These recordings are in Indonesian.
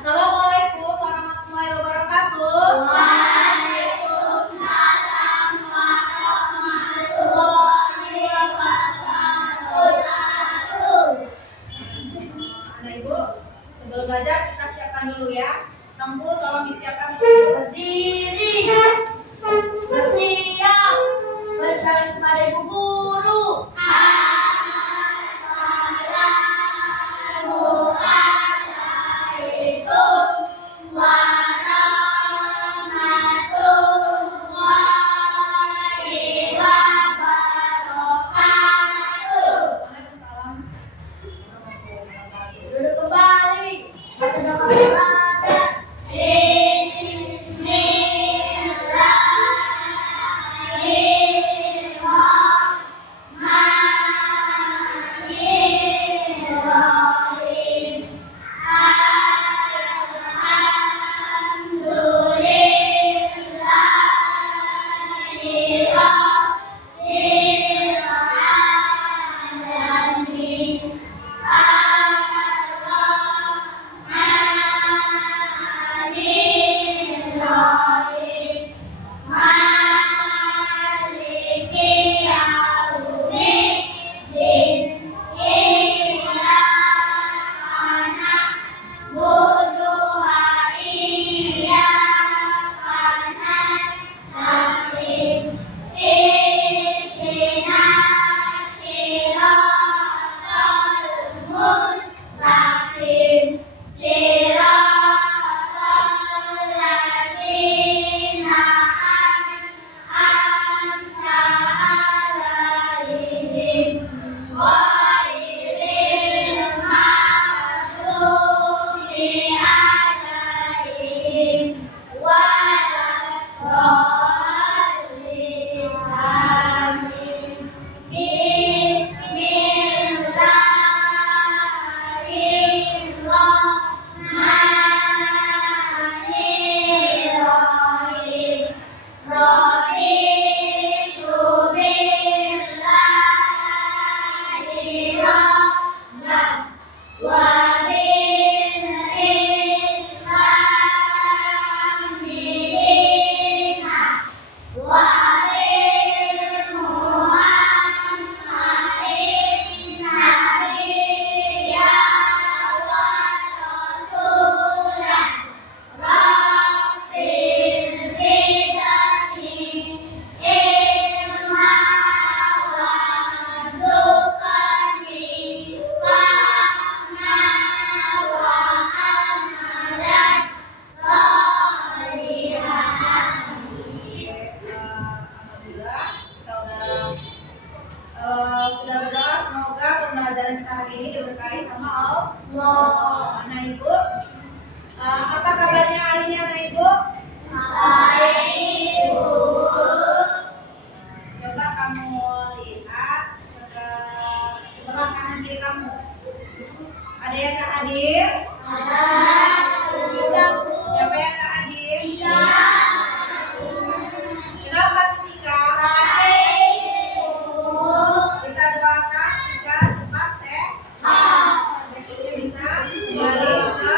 Assalamualaikum warahmatullahi wabarakatuh. Waalaikumsalam warahmatullahi wabarakatuh. Anak Ibu, sebelum belajar kita siapkan dulu ya. Kamu tolong disiapkan berdiri, bersiap, bersalin kepada ibu guru. Assalamualaikum warahmatullahi wabarakatuh. Waalaikumsalam. Duduk kembali. Baca doa belajar. Bismillahirrahmanirrahim. Sudah berdoa semoga pembelajaran kita hari ini diberkahi sama Allah. Anak Ibu, apa kabarnya hari ini anak Ibu? Baik, Bu. Coba kamu lihat sebelah kanan kiri kamu. Ada yang tak hadir? Ada tiga, Bu. Siapa yang tak hadir? Tiga. Kenapa Tika? Kita doakan Tika cepat sehat. Besoknya bisa kembali ke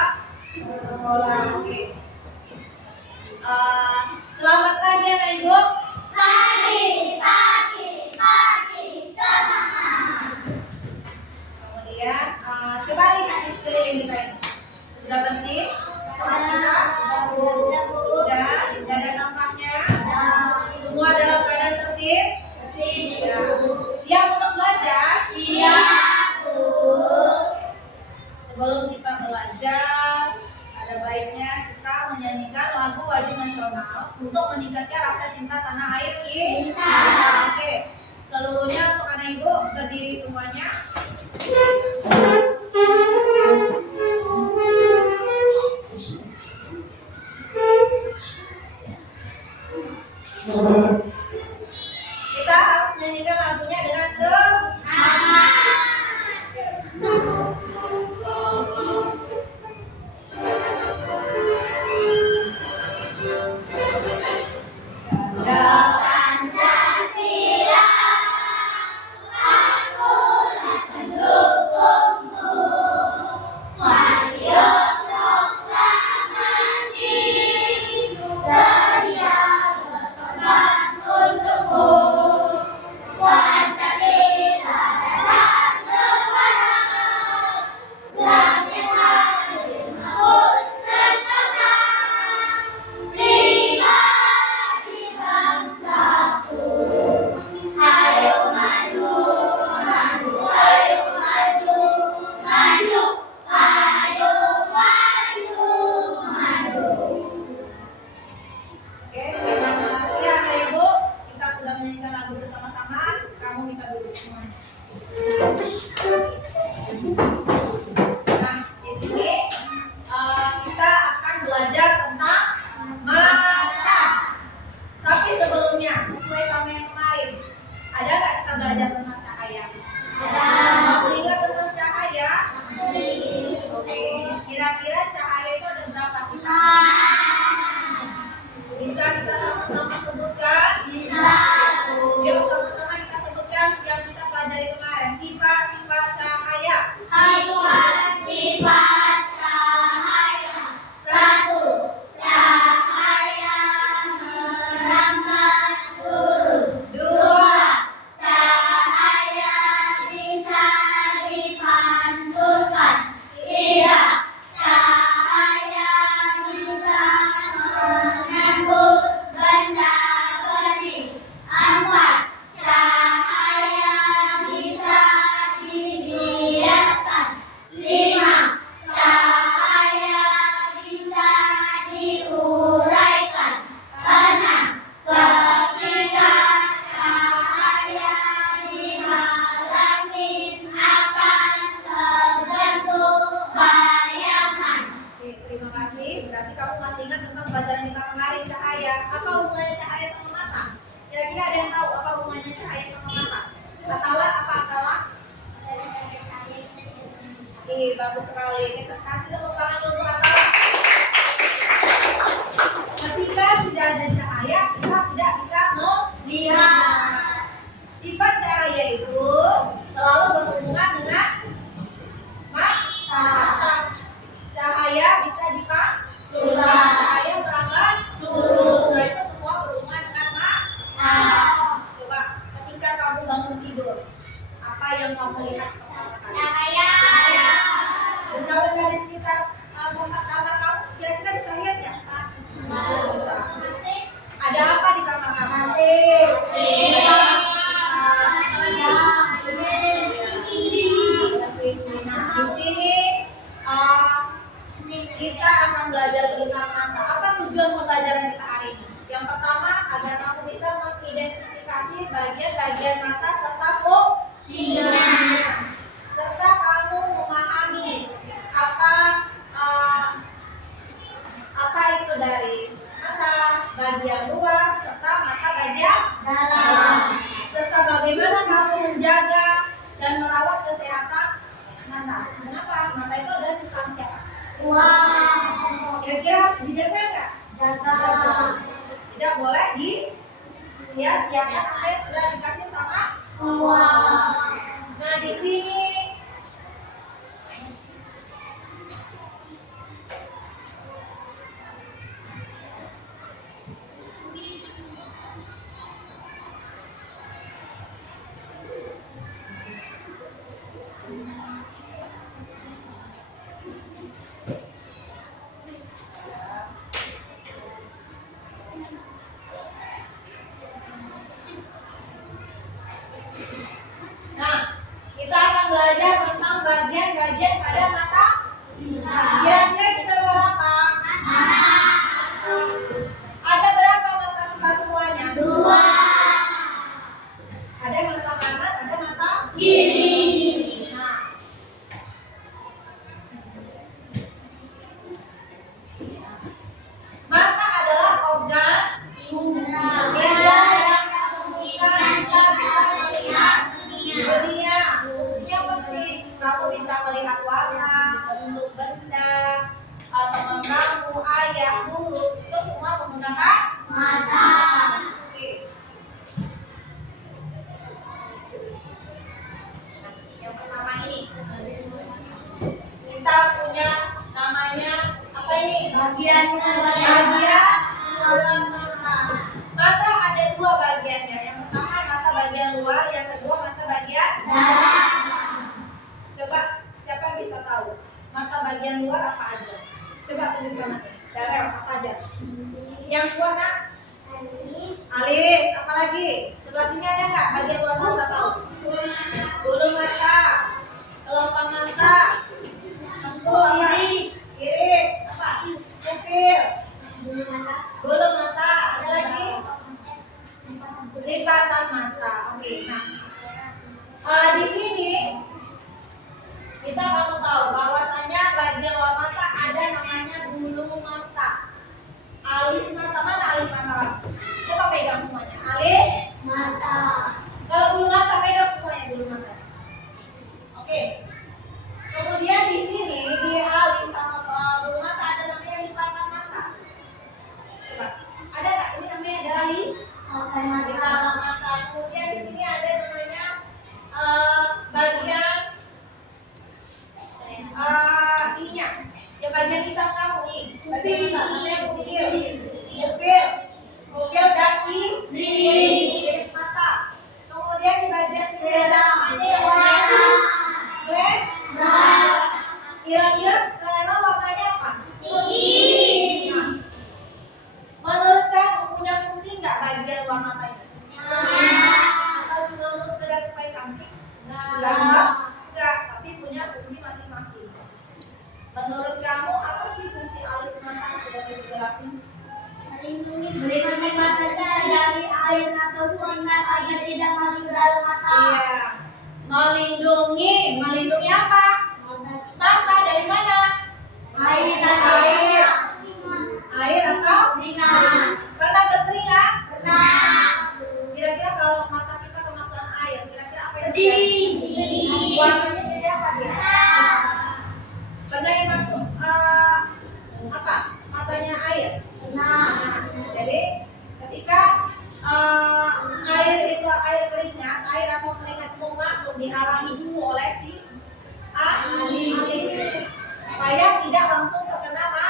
sekolah. Oke. Selamat pagi anak Ibu. Pagi, semangat. Kemudian coba lihat di sekeliling kita ini. Sudah bersih? Kelas kita? Sudah? Tidak ada sampahnya? Semua dalam keadaan tertib? Ya. Siap untuk belajar? Siap, Bu. Sebelum kita belajar, ada baiknya kita menyanyikan lagu wajib nasional untuk meningkatkan rasa cinta tanah air kita. Oke, seluruhnya untuk anak Ibu berdiri semuanya. Kita harus menyanyikan lagunya dengan semangat. Pancasila, aku pendukungmu. Kira-kira cahaya itu ada berapa sih? Bisa kita sama-sama sebutkan? Bisa. Yuk sama-sama kita sebutkan yang kita pelajari kemarin. Sifat-sifat cahaya. Sifat cahaya. 1. Cahaya merambat lurus. 2. Cahaya bisa dipantulkan. 3. Cahaya bisa menembus benda bening. 4. Cahaya bisa dibiaskan. 5. Cahaya bisa diuraikan. 6. Ketika cahaya dihalangi akan terbentuk bayangan. Oke, terima kasih. Berarti kamu masih ingat tentang pelajaran kita kemarin cahaya. Apa hubungannya cahaya sama mata? Kira-kira ada yang tahu apa hubungannya cahaya sama mata? Atala apa Atala? Bagus sekali. Kasih tepuk tangan untuk Atala. Ketika tidak ada cahaya, kita tidak bisa melihat. Sifat cahaya itu selalu berhubungan dengan mata. Cahaya bisa dipantulkan. Cahaya merambat lurus. Nah, itu semua berhubungan dengan mata. Coba, ketika kamu bangun tidur, apa yang kamu lihat pertama kali? Cahaya. Dan kalau dari sekitar kamar kamu, kira-kira bisa lihat nggak? Bisa. Ada apa di kamar kamu? Di sini kita akan belajar tentang mata. Apa tujuan pembelajaran kita hari ini? Yang pertama, agar kamu bisa mengidentifikasi bagian-bagian mata serta fungsinya, serta kamu memahami apa itu dari mata bagian luar serta mata bagian dalam, serta bagaimana kamu menjaga dan merawat kesehatan mata. Kenapa? Mata itu adalah ciptaan siapa? Kira-kira harus dijaga nggak? Tidak boleh disia-siakan apa yang sudah dikasih sama Allah. Nah, di sini kita akan belajar tentang bagian-bagian pada mata. Kira-kira kita berapa? Ada berapa mata kita semuanya? 2. Ada mata kanan, ada mata Kiri. Nah, mata adalah organ indera yang kita bisa melihat dunia. Fungsinya penting. Kamu bisa melihat warna, bentuk benda, teman kamu, ayah, guru, itu semua menggunakan Mata. Oke. Yang pertama ini, kita punya namanya apa ini? Bagian Bagian luar mata. Mata ada dua bagiannya. Yang pertama mata bagian luar, yang kedua mata bagian dalam. Coba siapa yang bisa tahu mata bagian luar apa aja? Coba tunjukkan. Darel apa aja? Yang warna alis, apa lagi? Sebelah sini ada nggak bagian luar mata tahu? Bulu mata, kelopak mata, iris, apa? Pupil, bulu mata, ada lagi? Lipatan mata. Oke, nah, di sini bisa kamu tahu bahwasanya bagian luar mata ada namanya bulu mata, alis mata. Mana alis mata? Coba pegang semuanya. Alis Mata. Kalau bulu mata pegang semuanya bulu mata. Oke. Kemudian di sini dia kakinya. Yang bagian hitam kamu nih. Bagian hitam namanya pupil. Pupil. Pupil dan iris mata. Kemudian di bagian sclera namanya yang warna sclera. Kira-kira sclera warnanya apa? Nah, menurut kamu punya fungsi nggak bagian luar mata ini? Atau cuma untuk sekedar supaya cantik? Enggak, tapi punya fungsi masing-masing. Menurut kamu apa sih fungsi alis mata yang sudah kita jelasin? Melindungi mata kita dari air atau keringat agar tidak masuk dalam mata. Iya. Melindungi apa? Mata dari mana? Air Atau keringat. pernah berkeringat? Pernah. Kira-kira kalau mata kita kemasukan air, kira-kira apa yang Pedih. terjadi? Warnanya jadi apa dia? Pernah yang masuk apa? Matanya air. Nah, jadi ketika air itu air keringat, air atau keringat mau masuk dihalangi dulu oleh si alis supaya tidak langsung terkena mata.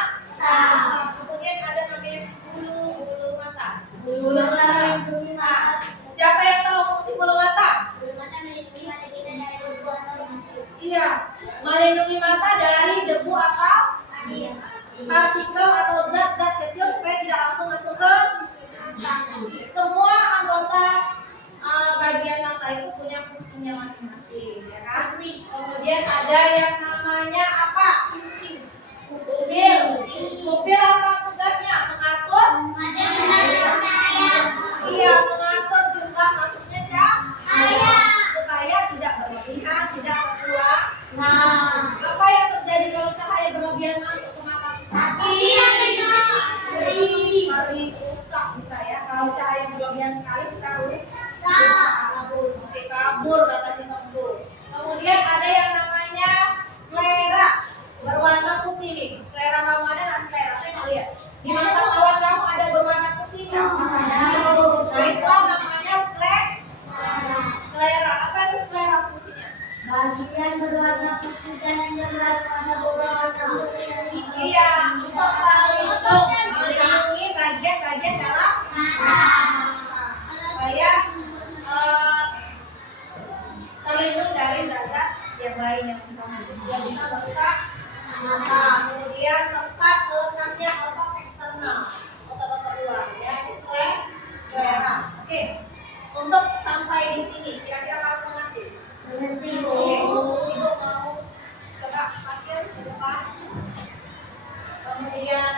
Kemudian ada namanya si bulu mata. Bulu mata. Nah, siapa yang tahu fungsi bulu mata? Bulu mata melindungi mata kita dari debu atau masuk. Iya, melindungi mata dari debu atau Air. partikel atau zat-zat kecil supaya tidak langsung masuk ke mata. Semua anggota bagian mata itu punya fungsinya masing-masing, ya kan? Kemudian ada yang namanya apa? Pupil. Pupil apa tugasnya? Mengatur? Iya, mengatur jumlah masuknya cahaya supaya tidak berlebihan, tidak berkurang. Nah, Apa yang terjadi kalau cahaya berlebihan masuk ke mata? Perih, rusak bisa ya. Kalau cahaya berlebihan sekali bisa rusak. Oke, kabur kata si Mengku. Kemudian ada yang namanya sclera berwarna putih nih. Sclera kamu ada nggak sclera? Saya nggak lihat. Di mata kawan kamu ada berwarna putih nggak? Nah itu namanya sclera. Apa itu sclera fungsinya? bagian berwarna putih dan yang berwarna berwarna. Iya, untuk melindungi bagian-bagian dalam supaya terlindung dari zat-zat yang lain yang bisa masuk yang bisa merusak mata. Kemudian tempat melekatnya otot eksternal, otot-otot luar. Ya, ini sclera. Oke, untuk sampai di sini, kira-kira kamu mengerti? Mengerti, Oke, Bu. Ibu mau coba sakit ke depan. Kemudian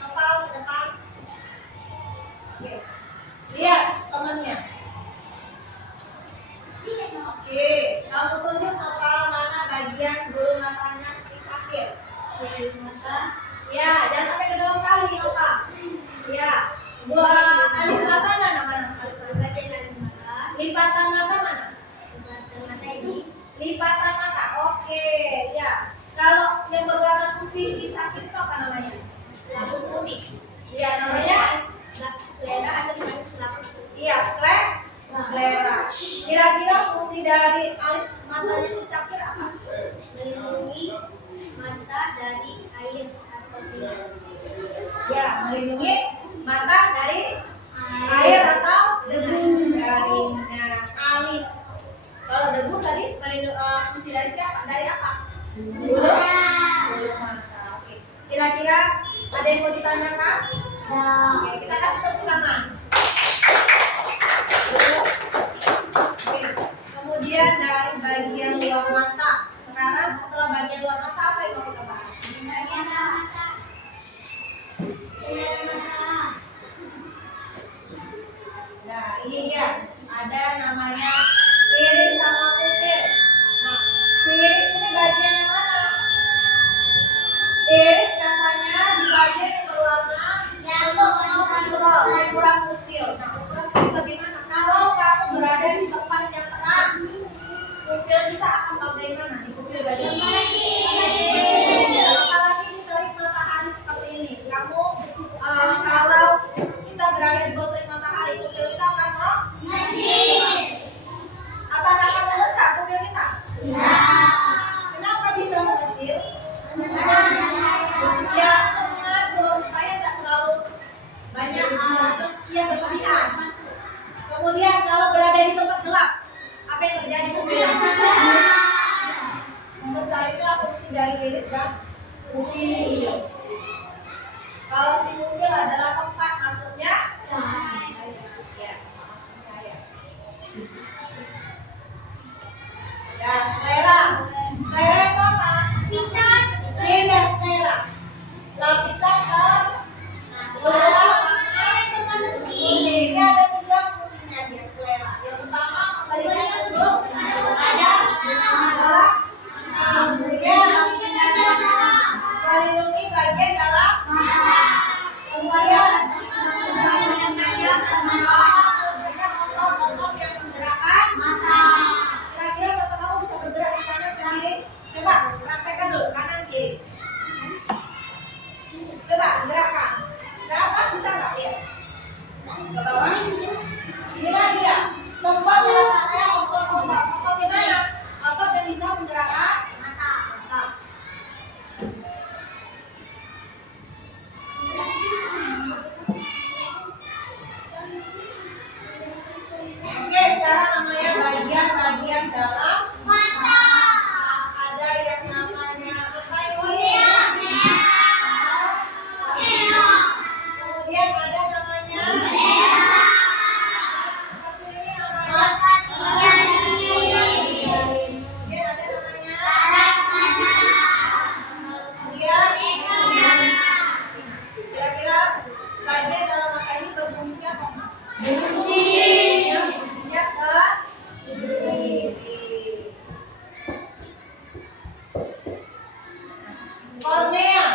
nopal ke depan. Oke, lihat temannya. Oke, kamu tunjuk nopal mana bagian bulu matanya si sakit. Mata. Ya, jangan sampai ke dalam kali nopal. Ya, buah alis mata mana? Alis mata. Bagian dari mata. Lipatan mata mana? Mata ini. Lipatan mata. Oke, ya. Kalau yang berwarna putih di sakit itu apa namanya? Selaput kuning. Iya, namanya Sclera atau disebut selaput kuning. iya, sclera. Kira-kira fungsi dari alis matanya si sakit apa? Melindungi mata dari air atau keringat. Ya, melindungi mata dari air atau debu dari alis. Kalau debu tadi fungsi dari siapa? Dari apa? Bulu mata. Oke. Kira-kira ada yang mau ditanyakan? Oke, kita kasih tepuk tangan. Oke. Kemudian dari bagian luar mata. Sekarang setelah bagian luar mata apa yang mau kita bahas? Bagian mata. Nah, ini dia. Ada namanya iris sama pupil. Nah, si iris ini bagian yang mana? Iris katanya di bagian yang berwarna ukuran pupil. Nah, ukuran pupil bagaimana? Kalau kamu berada di tempat yang terang, pupil kita akan bagaimana? Di pupil bagian mana? pensil? Ya, untuk mengatur supaya nggak terlalu banyak yang berlebihan. Kemudian kalau berada di tempat gelap, apa yang terjadi? Membesar itulah fungsi dari iris dan pupil. Kalau si pupil adalah tempat masuknya cahaya. Ya, masuknya cahaya. Ya, sclera. Sclera itu apa? Beda sclera. Lapisan ini ada 3 fungsinya dia sclera. Yang pertama memberikan bentuk ada kemudian melindungi bagian dalam kemudian otot-otot yang menggerakkan mata. Kira-kira mata kamu bisa bergerak ke kanan ke kiri? Coba praktekkan dulu kanan kiri. Coba gerakan ke atas, bisa nggak ya? Ke bawah. Inilah dia tempat letaknya otot-otot. Otot di mana? Otot yang bisa menggerakkan mata. Oke, sekarang namanya bagian-bagian dalam mata. Ada yang namanya apa ini? Kemudian ada namanya seperti ini namanya. Kemudian ada namanya. Kemudian kira-kira bagian dalam mata ini berfungsi apa? Berfungsi. Fungsinya sendiri. Kornea.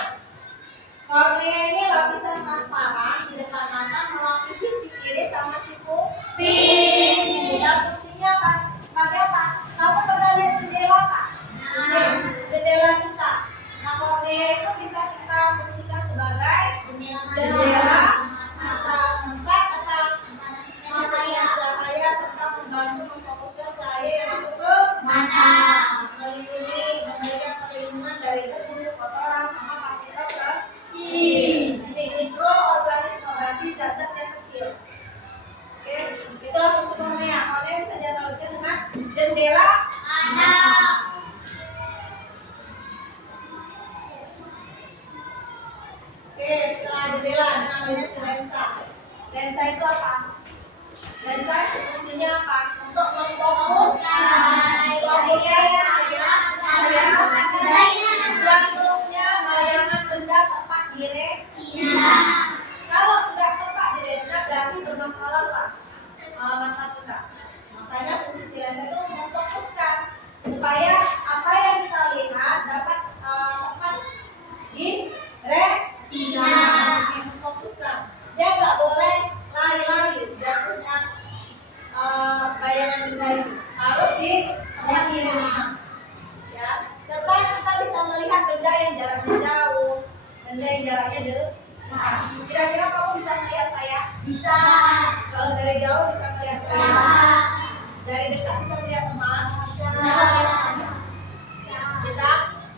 Kornea ini lapisan transparan di depan mata melapisi si iris sama si pupil. Dan fungsinya apa? Sebagai apa? Kamu pernah lihat jendela Pak? Jendela kita. Nah, kornea itu bisa kita fungsikan sebagai jendela mata, tempat masuknya cahaya serta membantu memfokuskan cahaya yang masuk ke mata, melindungi, memberikan perlindungan dari debu, kotoran, sama partikel kecil. Ini mikroorganisme, berarti zat-zat yang kecil. Oke, itulah fungsi kornea. Kornea bisa dianalogikan dengan jendela mata. Oke, setelah jendela ada namanya lensa. Lensa itu apa? Lensa fungsinya apa? Untuk memfokuskan cahaya jantungnya bayangan benda tepat di retina. Kalau tidak tepat di retina berarti bermasalah Pak mata kita. Makanya fungsi si lensa itu memfokuskan supaya apa yang kita lihat dapat tepat di retina. Memfokuskan. Dia nggak boleh lari-lari, dia punya bayangan benda itu harus di tempat di retina. Ya, serta kita bisa melihat benda yang jaraknya jauh, benda yang jaraknya dekat. Kira-kira kamu bisa melihat saya? Bisa. Kalau dari jauh bisa melihat saya. Dari dekat bisa melihat teman? Bisa. Bisa?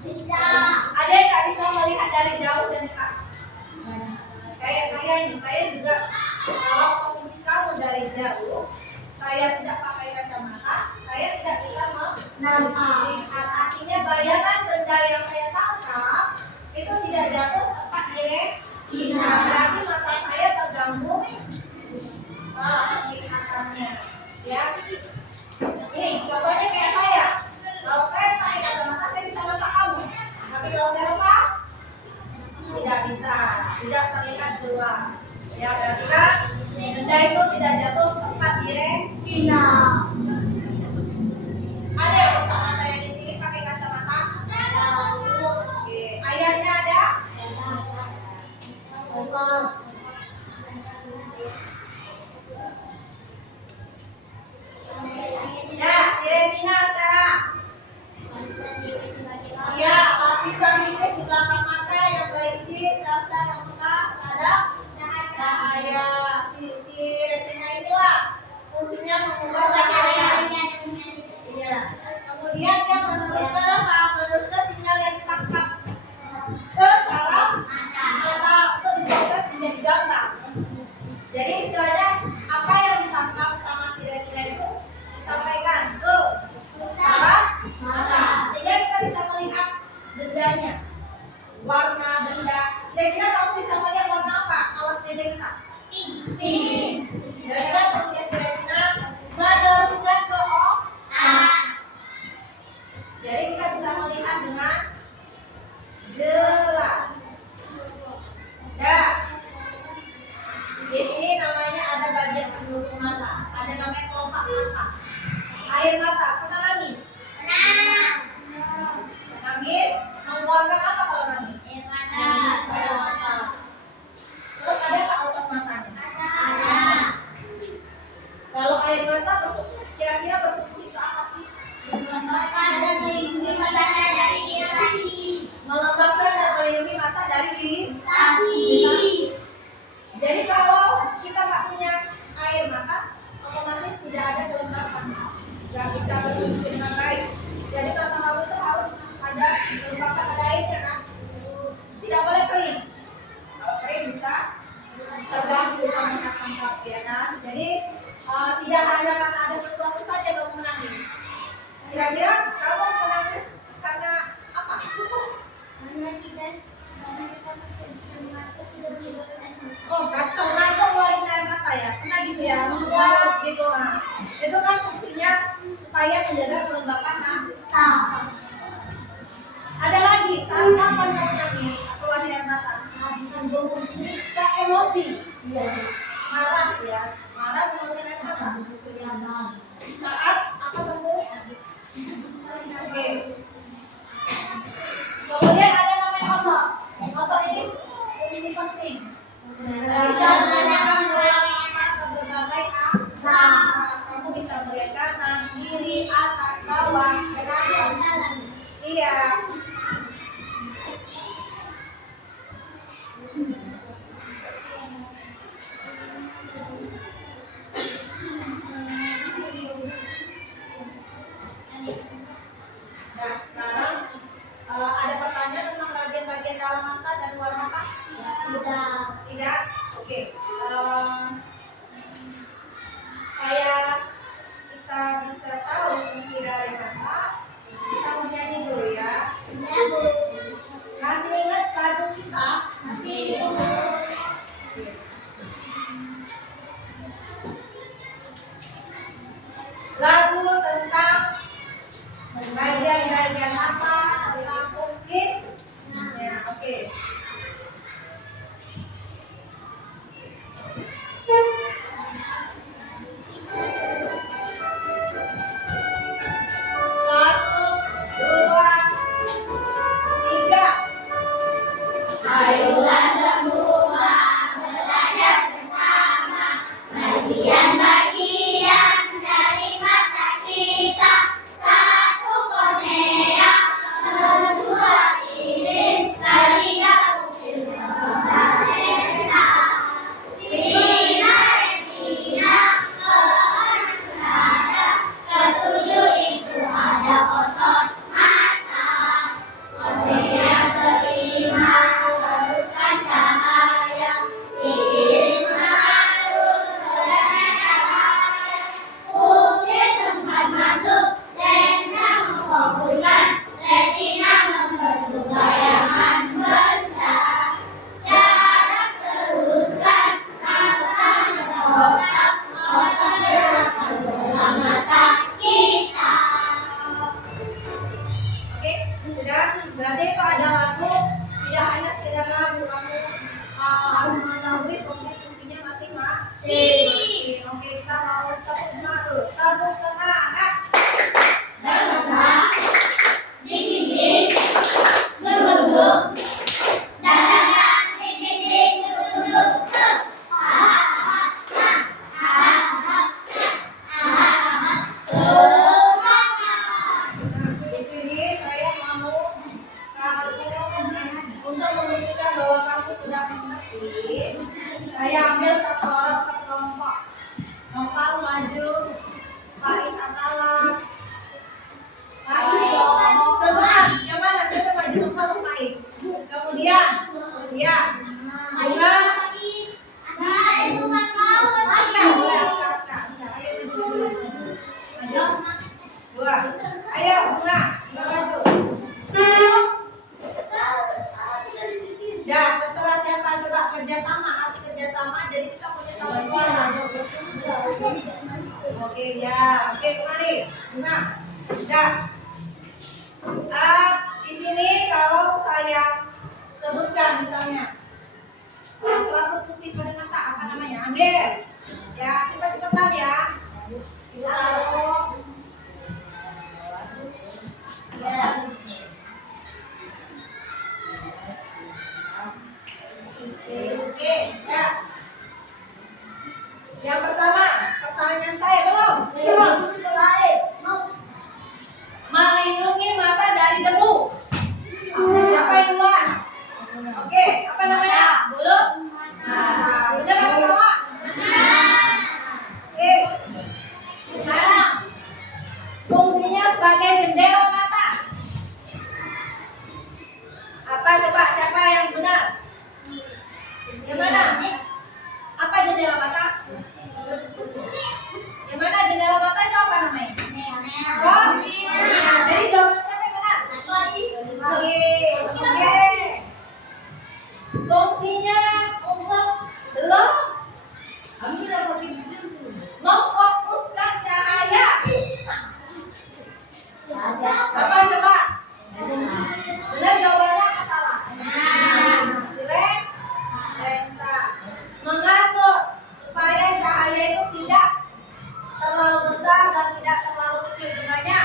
Bisa. Ada yang nggak bisa melihat dari jauh dan dekat? Kayak saya ini, saya juga kalau posisi kamu dari jauh, saya tidak pakai kacamata, saya tidak bisa melihat. Artinya bayangan benda yang saya tangkap itu tidak jatuh tepat di retina. Berarti mata saya terganggu penglihatannya. Ya, ini contohnya kayak saya. Kalau saya pakai kacamata, saya bisa mata kamu. Tapi kalau saya lepas, tidak bisa, tidak terlihat jelas. Ya, berarti kan benda itu tidak jatuh tepat di retina. Ada yang rusak mata yang di sini pakai kacamata? Oke. Ayahnya ada? Nah, si retina sekarang. Ya, lapisan nipis di belakang mata yang berisi sel-sel yang peka terhadap cahaya. Si retina inilah fungsinya mengubah cahaya. Iya. Kemudian dia meneruskan sinyal yang kita warna, benda. Kira-kira kamu bisa melihat warna apa alas meja kita? Pink. Kira-kira fungsinya si retina meneruskan ke A. Jadi kita bisa melihat dengan jelas. Ya. Di sini namanya ada bagian pendukung mata. Ada namanya kelopak mata. Air mata, pernah nangis? Nangis, mengeluarkan apa kalau nangis? Air mata. Terus ada nggak otot matanya? Kalau air mata kira-kira berfungsi untuk apa sih? Melembabkan dan melindungi mata dari iritasi. Jadi kalau kita nggak punya air mata, otomatis tidak ada kelembapan, nggak bisa berfungsi dengan baik. Jadi mata kamu itu harus ada kelembapan, ada airnya kan? Tidak boleh kering. Kalau kering bisa terganggu penglihatan ya kan? Jadi tidak hanya karena ada sesuatu saja kamu menangis. Kira-kira kamu menangis karena apa? Oh, karena keluarin air mata ya, kena gitu ya, keluar gitu. Nah, itu kan fungsinya supaya menjaga kelembapan mata. Ada lagi, saat kapan kamu nangis atau air mata? Saat emosi, marah ya, marah mengeluarkan air mata. Saat apa tuh? Oke. Kemudian ada namanya otot. Otot ini fungsi penting. Bisa menggunakan ke berbagai arah. Kamu bisa melihat kanan, kiri, atas, bawah, kanan. Iya. Nah, sekarang ada pertanyaan tentang bagian-bagian dalam mata dan luar mata? Tidak? Oke. Supaya kita bisa tahu fungsi dari mata, kita mau nyanyi dulu ya. Masih ingat lagu kita? Masih. Lagu tentang bagian-bagian mata serta fungsi. Ya, oke. Satu, dua, tiga. Ayolah semua belajar bersama bagian-bagian dari mata kita. Satu kornea, kedua iris, ketiga pupil pembaca, kelima retina, keenam gerada, ketujuh itu ada otot mata. Kornea kelima meluruskan cahaya, si iris mengatur jalannya cahaya, pupil tempat masuk, lensa memfokuskan, retina membentuk bayangan benda, syaraf teruskan, mata mengotak, otot gerakkan bola mata kita. Oke, sudah. Berarti itu ada lagu, tidak hanya sekedar lagu, kamu harus mengetahui fungsi-fungsinya masing-masing. Oke, kita mau tepuk semangat dulu. Tepuk semangat. Sebentar. Ding-ding-ding. Duduk-duduk. Dadah-dadah. Ding-ding-ding. Duduk-duduk. Semangat. Di sini saya mau untuk menunjukkan bahwa kamu sudah mengerti. Saya ambil satu orang per kelompok. Nopal maju, Faiz Atala, Teman, yang mana? Siapa maju Nopal atau Faiz? Kemudian, ya, Bunga, Aska, boleh Aska. Ayo maju. Dua, ayo Bunga, maju. ya. Oke, kemari. Nah, dah. Di sini kalau saya sebutkan misalnya selaput putih pada mata, apa namanya? Ambil. Ya, cepat-cepatan ya. Ibu taruh. Ya. Oke, ya. Yang pertama, pertanyaan saya belum. Melindungi mata dari debu. Siapa yang duluan? Oke, apa namanya? Bulu? Nah, benar apa salah? Oke. Sekarang fungsinya sebagai jendela mata. Apa coba? Siapa yang benar? Yang mana? Apa jendela mata? Yang mana jendela mata itu apa namanya? Oh, nah, jadi jawaban siapa yang benar? Oke. Fungsinya untuk belum memfokuskan cahaya. Apa coba? Benar jawabannya apa salah? Lensa mengatur supaya cahaya itu tidak terlalu besar dan tidak terlalu kecil jumlahnya.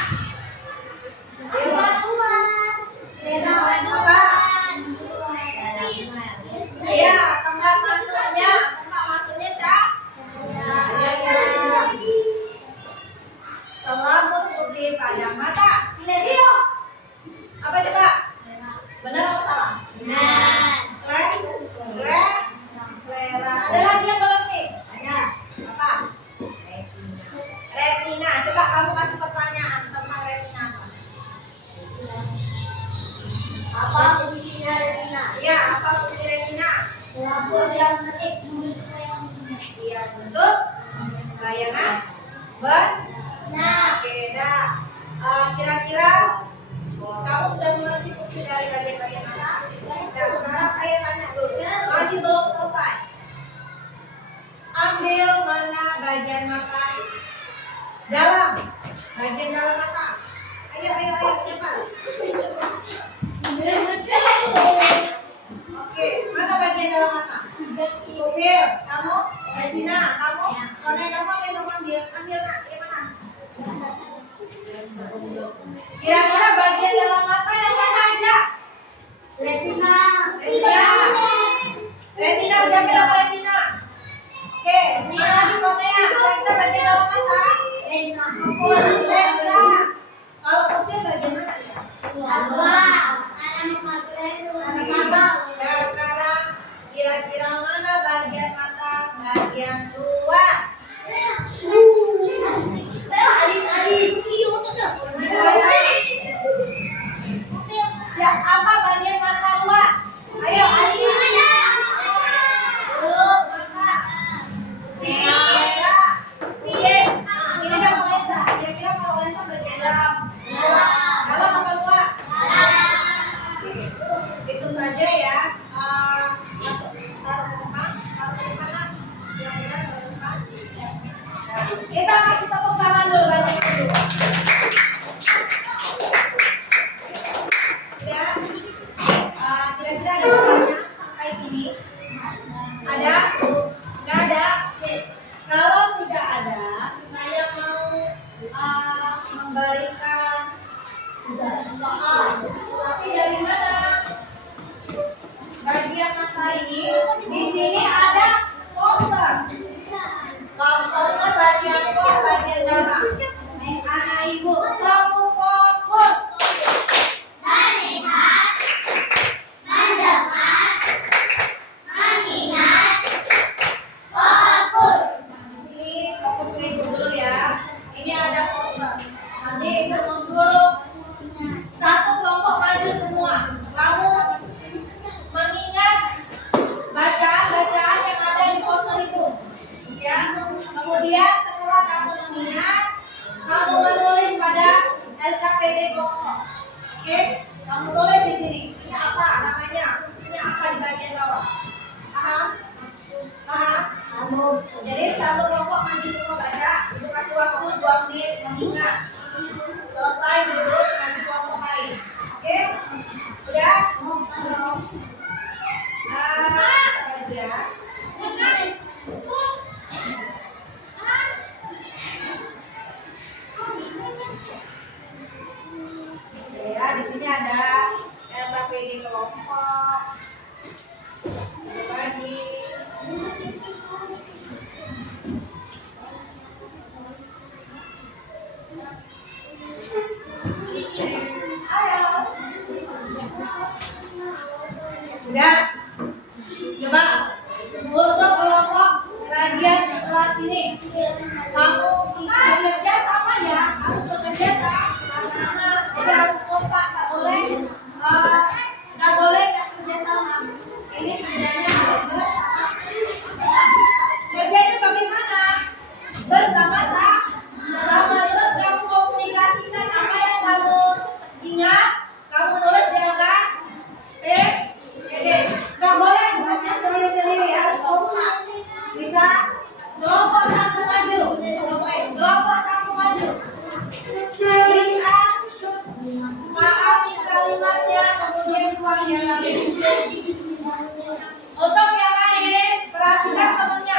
Iya, tempat masuknya cahaya. Selaput putih pada mata. Apa coba? Benar atau salah? Selera. Ada lagi yang belum nih? Apa? Retina. Coba kamu kasih pertanyaan tentang retina. Apa fungsinya retina? Ya, apa fungsi retina? Selaput yang ketik membentuk bayangan. Iya, bentuk bayangan. Nah, Oke, dah. Kira-kira kamu sudah mengerti fungsi dari bagian-bagian mata? Nah, sekarang saya tanya dulu. Masih belum selesai. Ambil mana bagian mata dalam? Bagian dalam mata. Ayo, siapa? Oke, mana bagian dalam mata? Pupil, kamu? Retina, kamu? Kornea kamu apa yang kamu ambil? Ambil nak, yang mana? Kira-kira bagian dalam mata yang mana aja? retina. Retina, siapa yang nama retina? Oke, ini lagi kornea. Kira-kira bagian dalam mata? Lensa. Lensa. Kalau pupil bagian mana ya? Nah, sekarang kira-kira mana bagian mata bagian luar? Apa bagian mata luar? Ayo, Adis. Belum, mata. Kira-kira. Ini kan lensa. Kira-kira kalau lensa bagian dalam. Dalam apa luar? Itu saja ya. Masuk. Taruh ke depan. Yang benar taruh ke depan. Kita kasih tepuk tangan dulu banyak dulu. Ya. Kira-kira ada pertanyaan sampai sini? Ada? Nggak ada? Oke. Kalau tidak ada, saya mau memberikan soal. Tapi dari mana? Bagian mata ini, di sini ada poster. Kalau poster bagian luar, bagian dalam. Anak ibu, kamu fokus. Sini fokus ke ibu dulu ya. Ini ada poster. Nanti ibu mau suruh satu kelompok maju semua. Kamu mengingat bacaan-bacaan yang ada di poster itu. Ya. Kemudian setelah kamu mengingat, kamu menulis pada LKPD kelompok. Oke? Kamu tulis di sini. Ini apa namanya? Fungsinya apa di bagian bawah? Paham? Paham? Jadi satu kelompok maju semua baca. Ibu kasih waktu 2 menit mengingat. Selesai duduk ngaji kelompok lain. Oke? Udah? Udah. Ya, di sini ada LKPD kelompok. Ada lagi. Ayo. Udah. Coba untuk kelompok bagian sebelah sini. Kamu bekerja sama ya, harus bekerja sama. Jadi harus kompak, nggak boleh nggak kerja sama. Ini kerjanya harus bersama. Kerjanya bagaimana? Bersama-sama. Terus kamu komunikasikan apa yang kamu ingat, kamu tulis di LKPD. Nggak boleh tulisnya sendiri-sendiri, harus kompak. Bisa? Kelompok satu maju. Kelompok satu maju. Lihat, pahami kalimatnya, kemudian tuangkan lagi. Untuk yang lain, perhatikan temannya.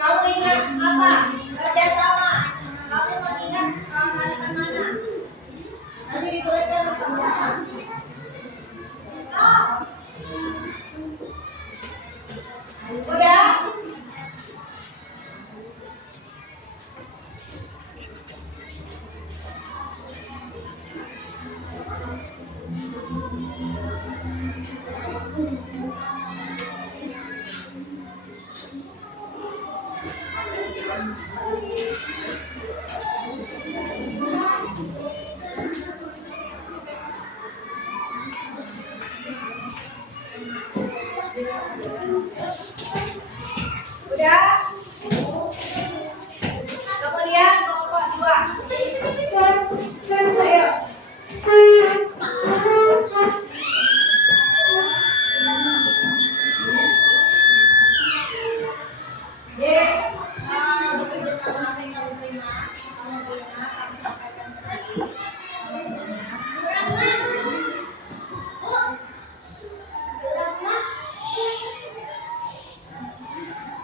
Kamu ingat apa? Kerjasama. Kamu mengingat kalimat mana? Nanti dituliskan bersama-sama. Udah? Udah? Kemudian kelompok 2. Ayo. Bekerja sama apa yang kamu terima, kamu sampaikan tadi.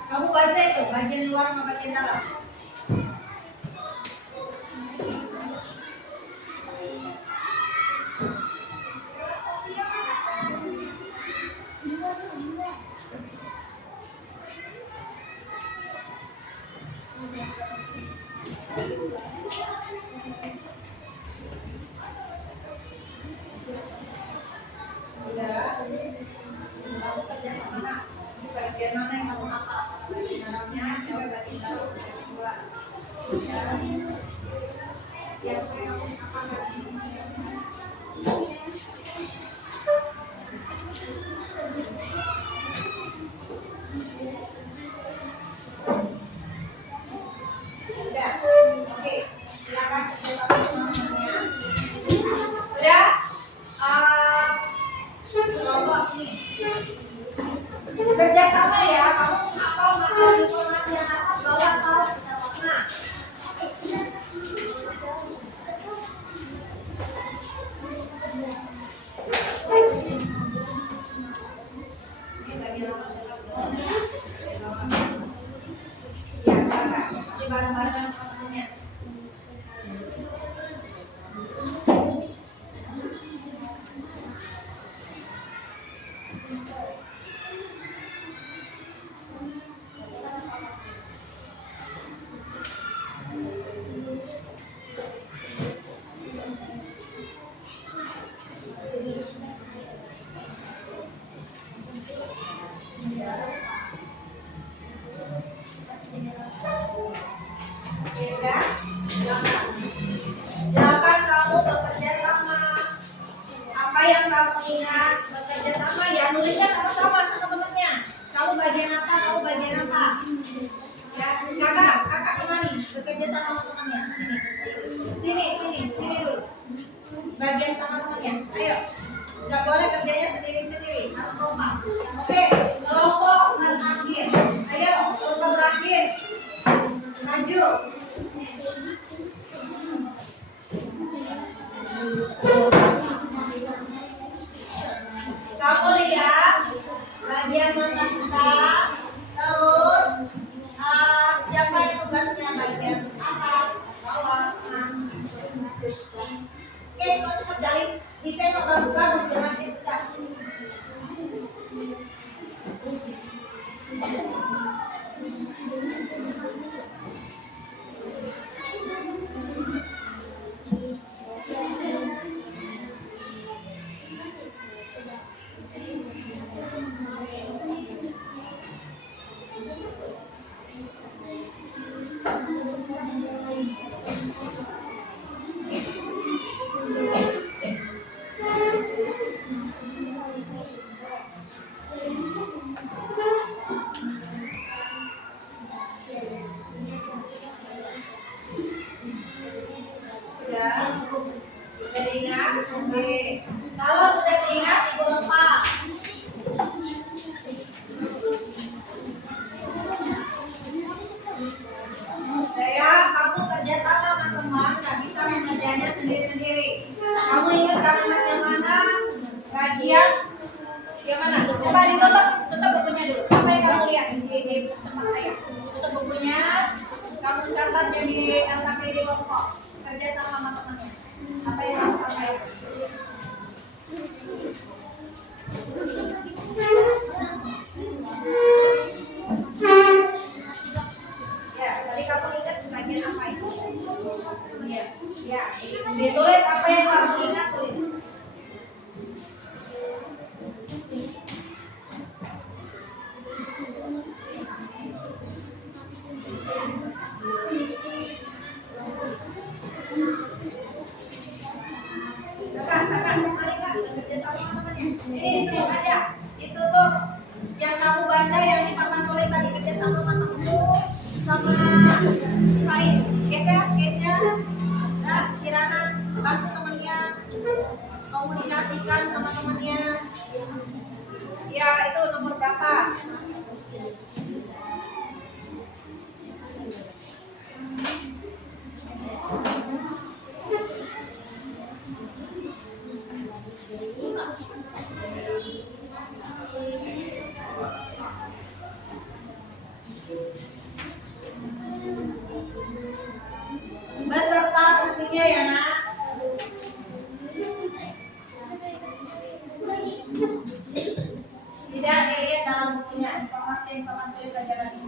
Kamu baca itu bagian luar sama bagian dalam. Udah. Kamu kerja sama. Di bagian mana yang kamu hafal? Bagian dalamnya, sampai bagian dalam bagian luar. Yang kamu hafal udah. Oke, silakan kerja sama teman-temannya. Udah. Kelompok ini kerja sama ya, kamu hafal makna informasi yang atas bawah tahu. Nah, ini bagian apa sih? Ya, silakan. Nanti bareng-bareng teman-temannya. Silakan kamu bekerja sama. Apa yang kamu ingat bekerja sama ya, nulisnya sama-sama sama temennya. Kamu bagian apa? Ya, kakak kemari bekerja sama temannya. Sini dulu. Bagian sama temannya. Ayo. Nggak boleh kerjanya sendiri-sendiri, harus kompak. Oke, kelompok terakhir. Ayo, kelompok terakhir. Maju. Kamu lihat bagian mata kita, terus siapa yang tugasnya bagian atas, bawah, atas. Oke, kalau cepat dari ditengok bagus-bagus biar nanti sudah. Sudah diingat? Oke. Kalau sudah diingat, ibu lepas. Kamu kerjasama sama teman, nggak bisa mengerjakannya sendiri-sendiri. Kamu ingat kalimat yang mana? Bagian yang mana? Coba tutup bukunya dulu. Apa yang kamu lihat di sini di tempat saya? Tutup bukunya. Kamu catat jadi LKP di kelompok. Kerja sama temannya. Apa yang kamu sampaikan? Ya, tadi kamu ingat bagian apa itu? Ya, ditulis apa yang kamu ingat, tulis. Kakak, mari kak, kerja sama temannya. Ini ditutup aja, ditutup. Yang kamu baca yang di papan tulis tadi kerja sama temanmu sama Faiz. Geser. Nah, Kirana bantu temannya komunikasikan sama temannya. Ya, itu nomor berapa? Beserta fungsinya ya nak. Tidak dilihat dalam bukunya, informasi yang papan tulis saja lagi.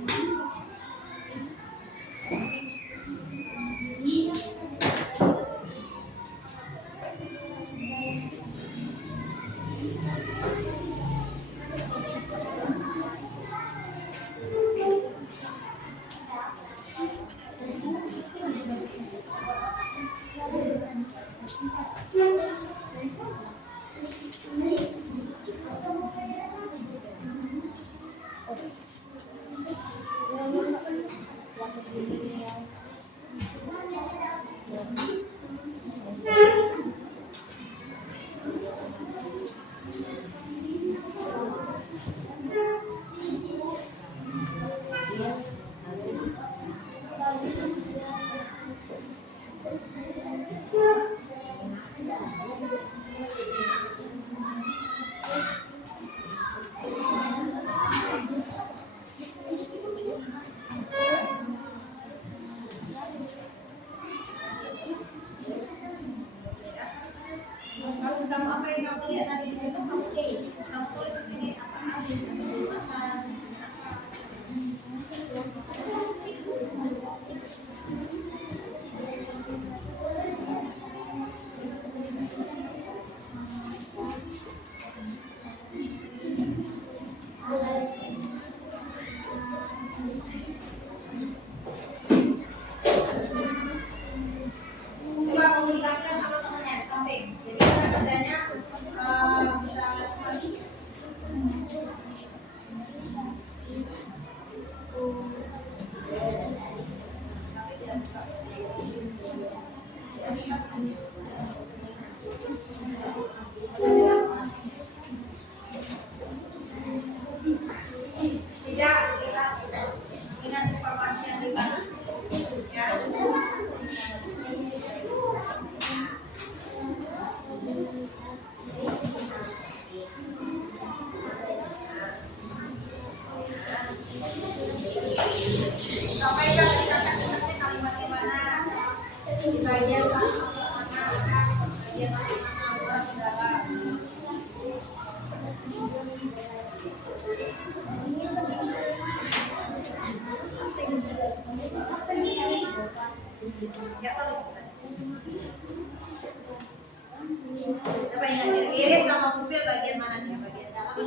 Kamu apa yang kamu lihat tadi di situ kamu tulis di sini apa ada di situ coba komunikasikan sama temannya samping. Jadi kerjanya bisa cepat. Sampaikan tadi kakak dengarnya kalimatnya mana? Di bagian satu mana ada bagian mana buat saudara. Ya tahu. Coba yang iris sama pupil bagian mana nih? Bagian dalam atau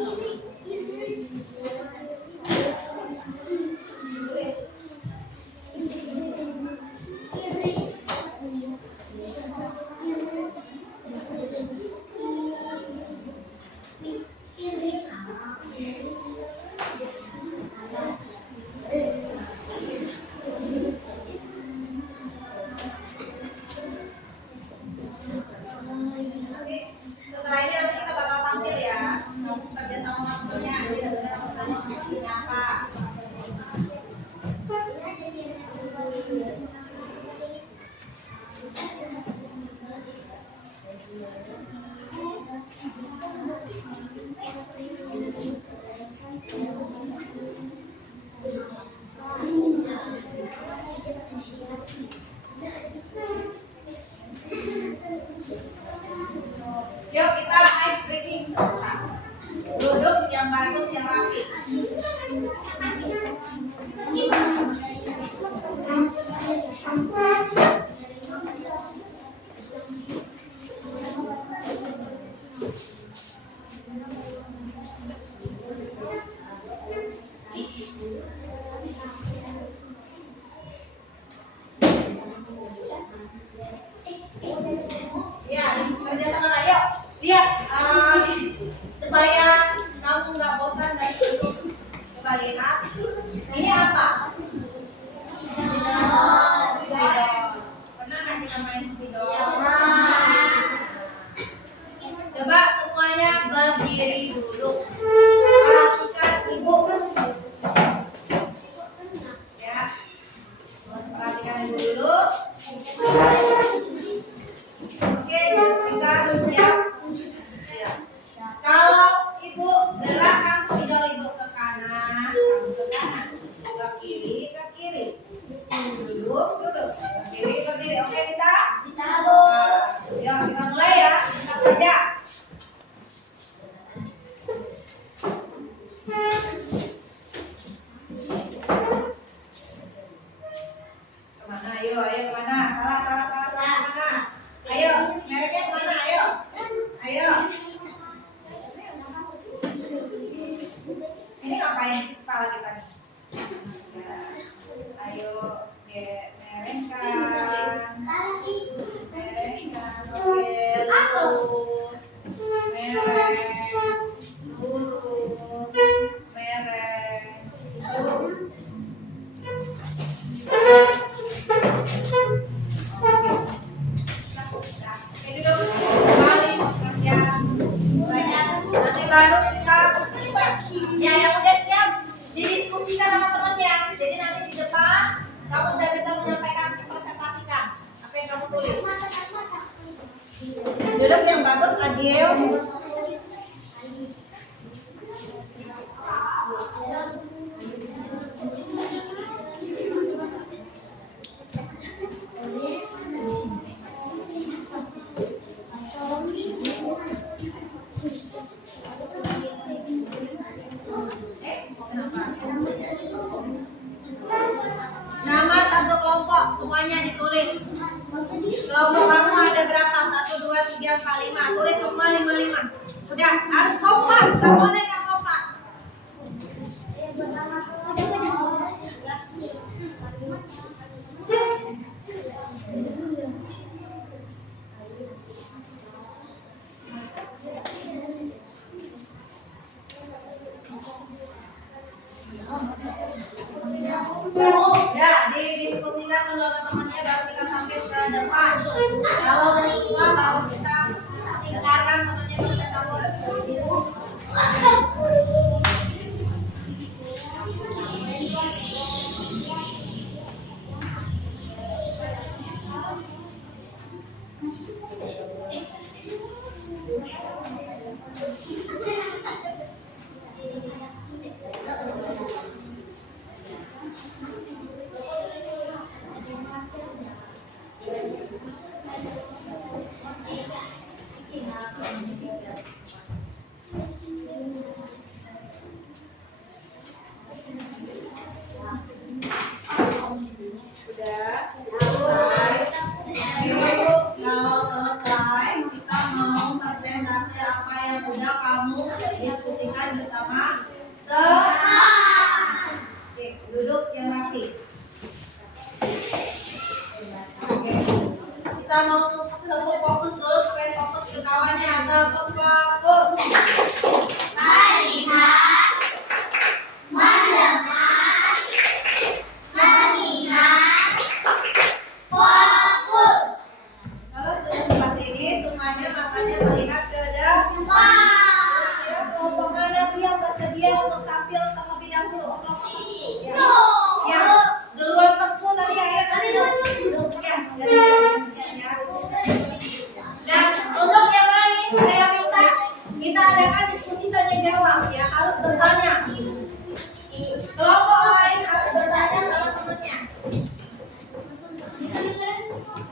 setelah ini nanti kita bakal tampil ya, kerja sama waktunya, dia pertama maksudnya apa? Yuk kita ice breaking sebentar. Duduk yang bagus, yang rapi. Ya, kerja sama ayo. Lihat, supaya kamu nggak bosan dan sibuk. Coba lihat. Ini apa? Spidol. Pernah nggak kita main spidol? Coba semuanya berdiri dulu. Perhatikan ibu. Ya, perhatikan ibu dulu. Oke, bisa siap? Siap. Kalau ibu gerakkan spidol ibu ke kanan, kamu ke kanan, ke kiri, duduk, ke kiri. Oke, bisa? Bisa, Bu. Yuk, kita mulai ya, singkat saja. Kemana? Ayo kemana? Salah, kemana? Ayo, mereknya kemana? Ayo. Ini ngapain kepala kita nih? Ya. Ayo, merengkan. Oke, lurus. Mereng, lurus. Oke, duduk. Kembali bekerja. Nanti baru kita ya yang udah siap didiskusikan sama temannya. Jadi nanti di depan kamu udah bisa menyampaikan, presentasikan apa yang kamu tulis. Duduk yang bagus, adil. Nama satu kelompok semuanya ditulis. Kelompok kamu ada berapa? 1, 2, 3, 4, 5. Tulis semua 5. Udah, harus kompak. Gak boleh nggak kompak. Ya, didiskusikan dulu sama temannya baru kita sampai ke depan. Kalau udah semua baru kita dengarkan temannya presentasi. yang udah kamu diskusikan bersama teman. Oke, duduk yang rapi. Oke. Kita mau tepuk fokus dulu supaya fokus ke kawannya. Tepuk fokus. Melihat, mendengar, mengingat, fokus. Kalau sudah seperti ini, semuanya matanya melihat ke depan. Kira-kira kelompok mana sih yang bersedia untuk tampil terlebih dahulu? Ya, duluan Teguh tadi akhirnya tadi ya. Dan untuk yang lain, saya minta kita adakan diskusi tanya jawab ya, harus bertanya. Kelompok lain harus bertanya sama temannya.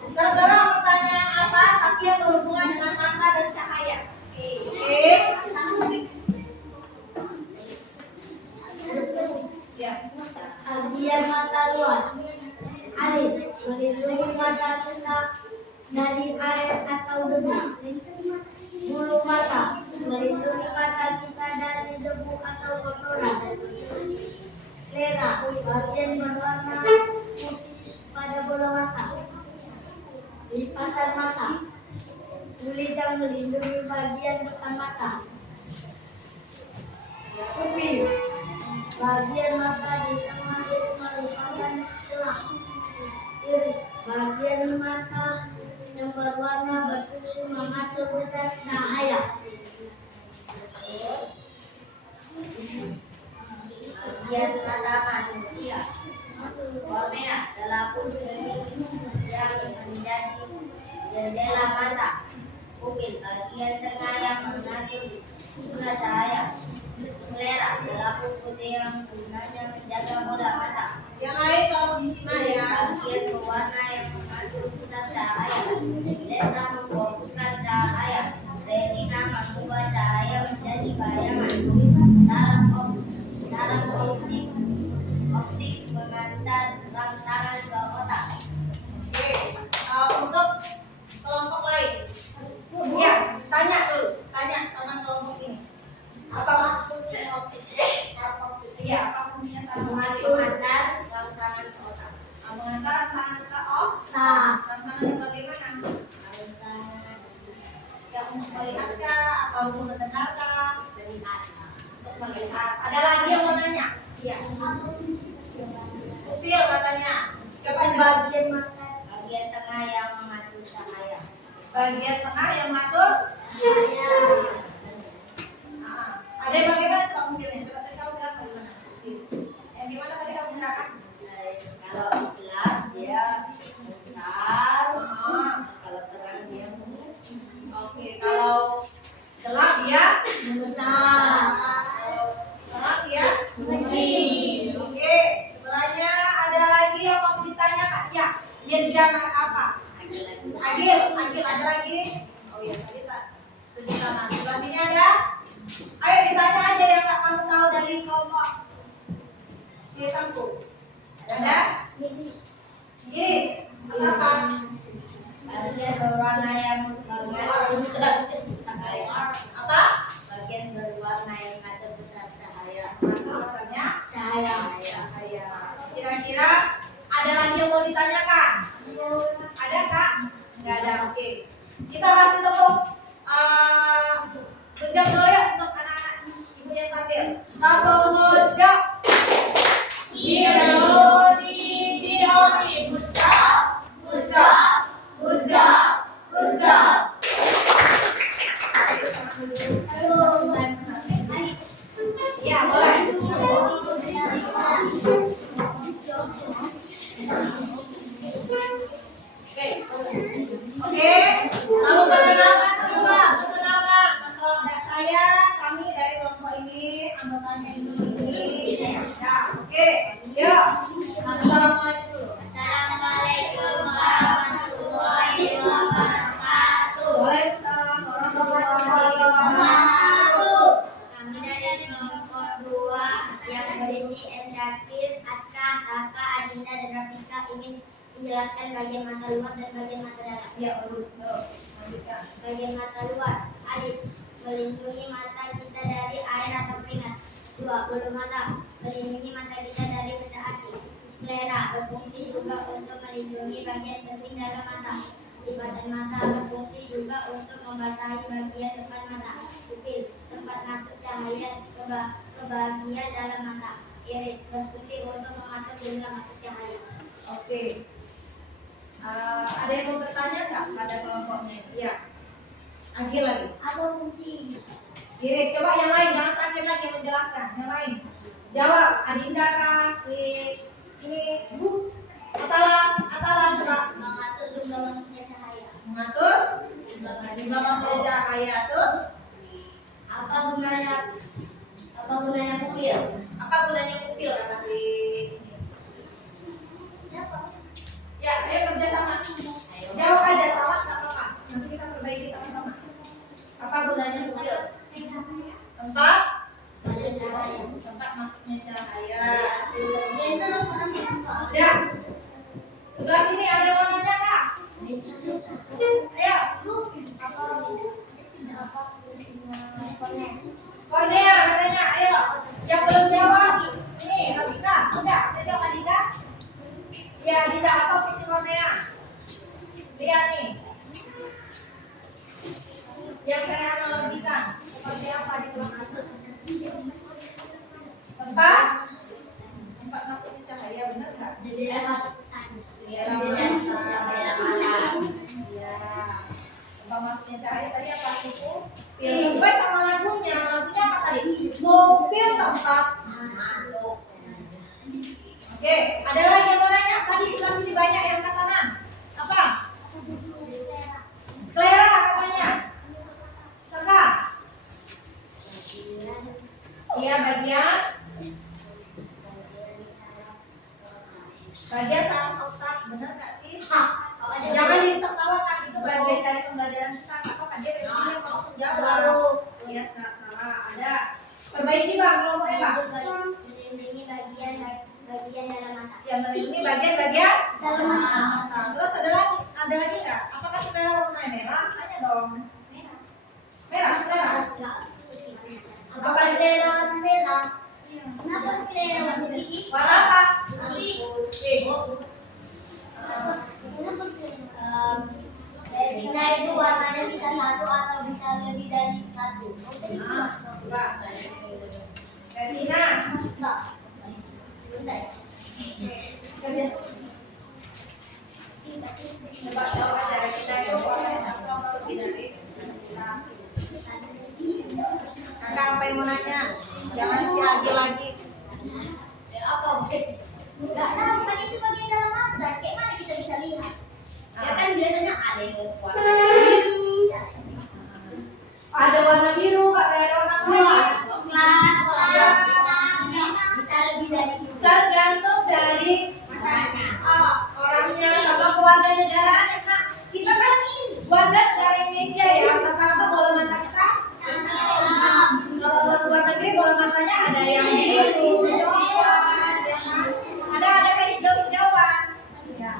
Terserah pertanyaan apa, tapi yang berhubungan dengan mata dan cahaya. Oke. Ya. Bagian mata luar. Alis, melindungi mata kita dari air atau debu. Bulu mata, melindungi mata kita dari debu atau kotoran. Sklera, bagian berwarna putih pada bola mata. Lipatan mata, kulit yang melindungi bagian depan mata. Pupil, bagian mata di tengah merupakan celah. Iris, bagian mata yang berwarna berfungsi mengatur besar cahaya. Bagian mata manusia, kornea selaku yang menjadi jendela mata. Pupil, bagian tengah yang mengatur bola cahaya. Sklera selaku putih yang gunanya menjaga bola mata. Yang lain kalau disimak ya. Bagian berwarna yang mengatur pusat cahaya. Lensa memfokuskan cahaya. Retina mengubah cahaya menjadi bayangan. Saraf optik mengantar rangsangan ke otak. Oke. Untuk kelompok lain. Ya, tanya dulu. Tanya sama kelompok ini. Apa fungsinya optik? Iya, apa fungsinya saraf optik? Mengantar rangsangan ke otak. Mengantar rangsangan ke otak. Rangsangan yang bagaimana? Yang untuk melihat kah atau untuk mendengar kah? Untuk melihat. Ada lagi yang mau nanya? Iya. Pupil katanya. Coba Bagian mata, bagian tengah yang mengatur cahaya. bagian tengah yang mengatur. Cahaya. Ada yang bagaimana coba pupilnya? Coba tadi kamu bilang bagaimana? Please. Yang gimana tadi kamu bilang? Kalau gelap dia besar, kalau terang dia Oke, kalau gelap dia besar. kalau terang dia Kecil. Oke, sebelahnya ada lagi yang mau ditanya Kak? Ya, Mirjana apa? Agil, ada lagi? Oh iya, tadi tak. Itu di sana. Sebelah sini ada? Ayo ditanya aja yang Kak kamu tahu dari kelompok si Tengku. Ada? Yes. Apa? Bagian berwarna yang Apa? bagian berwarna yang mengatur pusat cahaya. Maka maksudnya Cahaya. cahaya. Kira-kira ada lagi yang mau ditanyakan? Ada Kak? Enggak ada. Oke. Kita kasih tepuk gojok dulu ya untuk anak-anak ibu yang tampil. Tepuk gojok. Ya, boleh. Oke. Lalu perkenalkan kedua, perkenalkan. Kalau ada saya, kami dari kelompok ini, anggotanya ini. Ya, oke. Ya. Assalamualaikum. Assalamualaikum warahmatullahi wabarakatuh. Waalaikumsalam warahmatullahi wabarakatuh. Kami dari kelompok 2 yang berisi M. Syakir, Aska, Saka, Adinda, dan Rafika ingin menjelaskan bagian mata luar dan bagian mata dalam. Ya, urus. Lanjutkan. Bagian mata luar, alif, melindungi mata kita dari air atau keringat. 2. Bulu mata, melindungi mata kita dari benda asing. Sklera berfungsi juga untuk melindungi bagian penting dalam mata. Lipatan mata berfungsi juga untuk membasahi bagian depan mata. Pupil, tempat masuk cahaya ke bagian dalam mata. Iris berfungsi untuk mengatur jumlah masuk cahaya. Oke. Ada yang mau bertanya nggak pada kelompoknya? Iya. Agil lagi. Apa fungsi? Iris, coba yang lain, jangan sakit lagi menjelaskan. Yang lain. Jawab, Adinda kah? Si ini Bu Atala coba. Mengatur jumlah masuknya cahaya. Mengatur jumlah masuknya cahaya. Terus Apa gunanya pupil? apa gunanya pupil kata si ya, ayo kerja sama. Jawab aja, salah nggak apa-apa. Nanti kita perbaiki sama-sama. Apa gunanya pupil? Tempat masuknya cahaya. Ya. Sebelah sini ada yang mau nanya kak? Ayo. Kornea katanya, ayo. Yang belum jawab. Nih, Adita. Udah, jawab Adita. Ya, Adita, apa fungsi kornea? Lihat nih. Yang saya analogikan. Seperti apa di kelas 1? Tempat masuknya cahaya, benar nggak? Jendela masuk cahaya. Iya. Tempat masuknya cahaya tadi apa sih Bu? Ya, sesuai sama lagunya. Lagunya apa tadi? Mobil tempat masuk. Oke, ada lagi yang mau nanya? Tadi sebelah sini banyak yang katakan. Apa? Sklera katanya. Saka? Iya, bagian saraf otak, benar nggak sih? Jangan ditertawakan, itu bagian dari pembelajaran kita. Apa dia ini mau menjawab? Iya, salah. Ada. Perbaiki bang, kalau mau Melindungi bagian dalam mata. Ya, melindungi bagian Dalam mata. Terus ada lagi nggak? Apakah selera warna merah? Tanya dong. Merah selera. Apa selera warna merah? Kenapa selera warna putih? Warna apa? Putih. Retina itu warnanya bisa satu atau bisa lebih dari satu. Coba. Retina. Coba jawab aja. Retina itu warnanya satu atau lebih dari satu. Kakak apa yang mau nanya? Jangan si Agil lagi. Ya apa mungkin? Enggak tahu kan itu bagian dalam mata. Kayak mana kita bisa lihat? Ya kan biasanya ada yang warna biru. Ada warna biru, ada warna merah. Bisa lebih dari itu. Tergantung dari Matanya. orangnya sama keluarga negaraan ya kak. Kita kan warga negara Indonesia ya. Rata-rata bola mata kita. Kalau luar negeri bola matanya ada yang biru, coklat, ya kan? Ada kayak hijau-hijauan. Ya.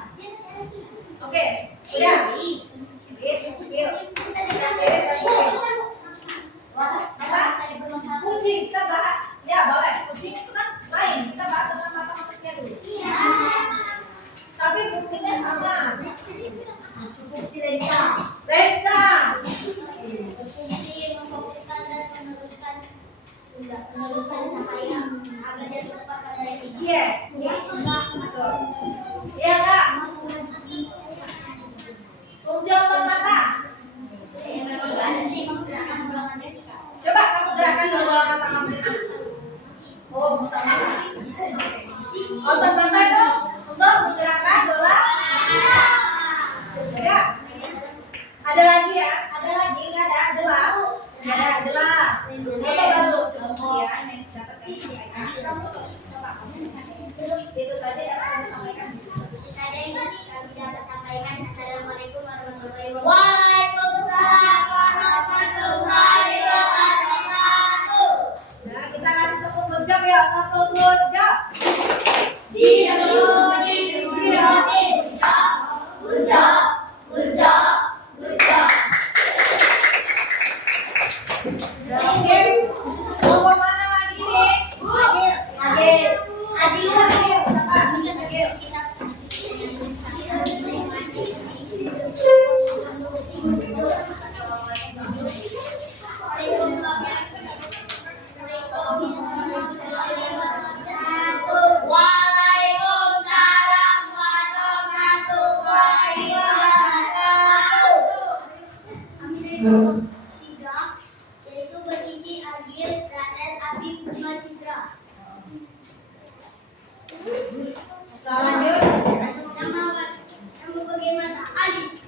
Oke, udah. Kucing kita bahas. Ya boleh. Kucing itu kan lain. Kita bahas tentang mata manusia dulu. Tapi fungsinya sama. Fungsi lensa. Berfungsi memfokuskan dan meneruskan cahaya agar jatuh tepat pada retina. Yes. Betul. Iya kak. Fungsi otot mata. Memang nggak ada sih gerakan bola mata kita. Coba kamu gerakan dulu bola mata kamu di mana? Oh, bukan mata. Otot mata itu untuk menggerakkan bola. Ada lagi ya? Ada lagi? Nggak ada? Jelas? Nggak ada? Jelas. Coba baru contoh ya yang dapat kami sampaikan. Kamu tutup. Coba. Itu saja yang kami sampaikan. Itu saja yang kami dapat sampaikan. Assalamualaikum warahmatullahi wabarakatuh. Waalaikumsalam warahmatullahi wabarakatuh. Nah, kita kasih tepuk good job ya. Tepuk good job. Good job. Oke. Mau mana lagi nih? Agil. Agil. Waalaikumsalam warahmatullahi wabarakatuh. Tiga, yaitu berisi Agil, Raden, Abi, Bunga, Citra. Lanjut. Nama bagaimana? Alis.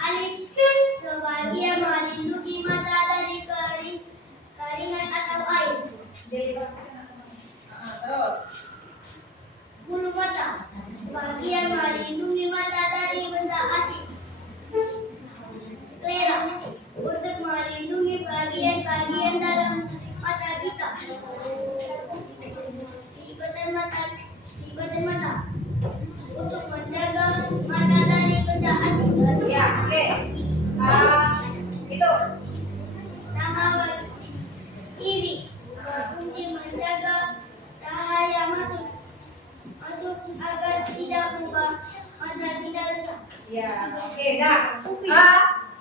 Alis sebagian melindungi mata dari keringat atau air. Terus. Bulu mata sebagian melindungi mata dari benda asing. Sklera untuk melindungi bagian-bagian dalam mata kita. Lipatan mata untuk menjaga mata dari benda asing. Ya, oke. Itu. Nama iris berfungsi menjaga cahaya masuk agar tidak buka mata kita rusak. Ya, oke, dah.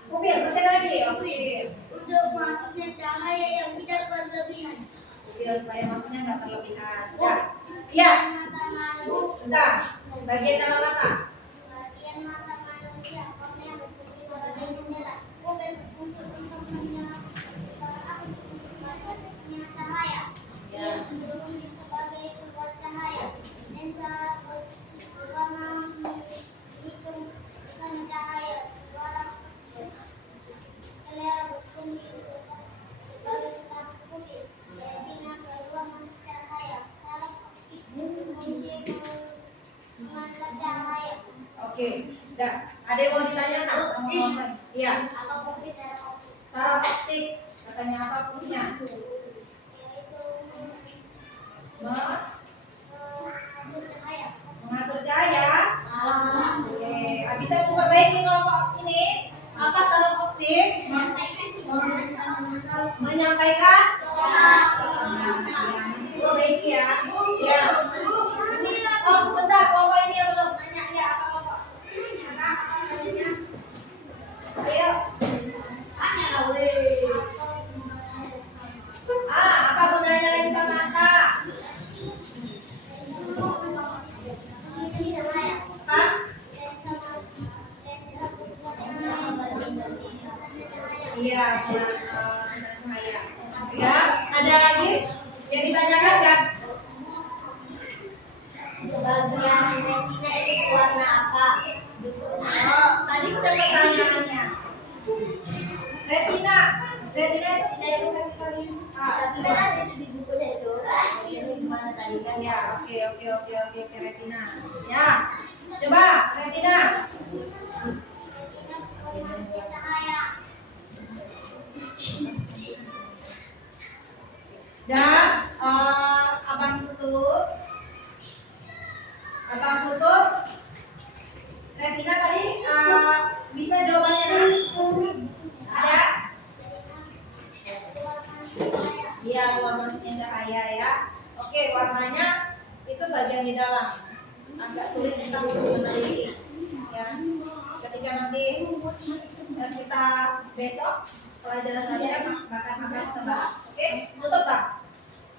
Upil, masih ada lagi. Upil. Untuk masuknya cahaya yang tidak berlebihan. Upil supaya masuknya nggak terlebihan. Ya. Iya. Mata manusia. Bentar. Bagian nama mata. Bagian mata manusia kornea berfungsi sebagai jendela. Pupil berfungsi untuk menyerapnya cahaya. Ya. Sebelumnya sebagai sumber cahaya. Lensa berwarna menghitung kesana cahaya. Sklera berfungsi sebagai selang pupil. Retina keluar masuk cahaya. Saraf optik berfungsi menangkap cahaya. Oke. Dah. Ada yang mau ditanyakan sama kawan? Iya. Apa fungsi saraf optik? Saraf optik. Katanya apa fungsinya? Yaitu Mengatur cahaya. cahaya. Oke. Bisa memperbaiki kelompok ini. Apa saraf optik? Menyampaikan. Perbaiki ya. Ya. Oh, sebentar. Kelompok ini yang belum nanya ya apa kelompok? Apa namanya? Ayo. Apa gunanya lensa mata? Apa? Iya, cahaya. Ya, ada lagi yang ditanyakan nggak? Bagian retina itu warna apa? Oh, tadi udah pertanyaannya. Retina itu tidak bisa kita lihat. Tapi kan ada itu di bukunya itu. Ini gimana tadi kan? Ya, oke, retina. Ya, coba retina. Retina berfungsi cahaya. Dan abang tutup. Retina tadi bisa jawabannya kan? Ada? Iya, warna masuknya cahaya ya. Oke, warnanya itu bagian di dalam. Agak sulit kita untuk meneliti. Ya, ketika nanti kita besok pelajaran selanjutnya akan kita bahas. Oke, tutup Pak.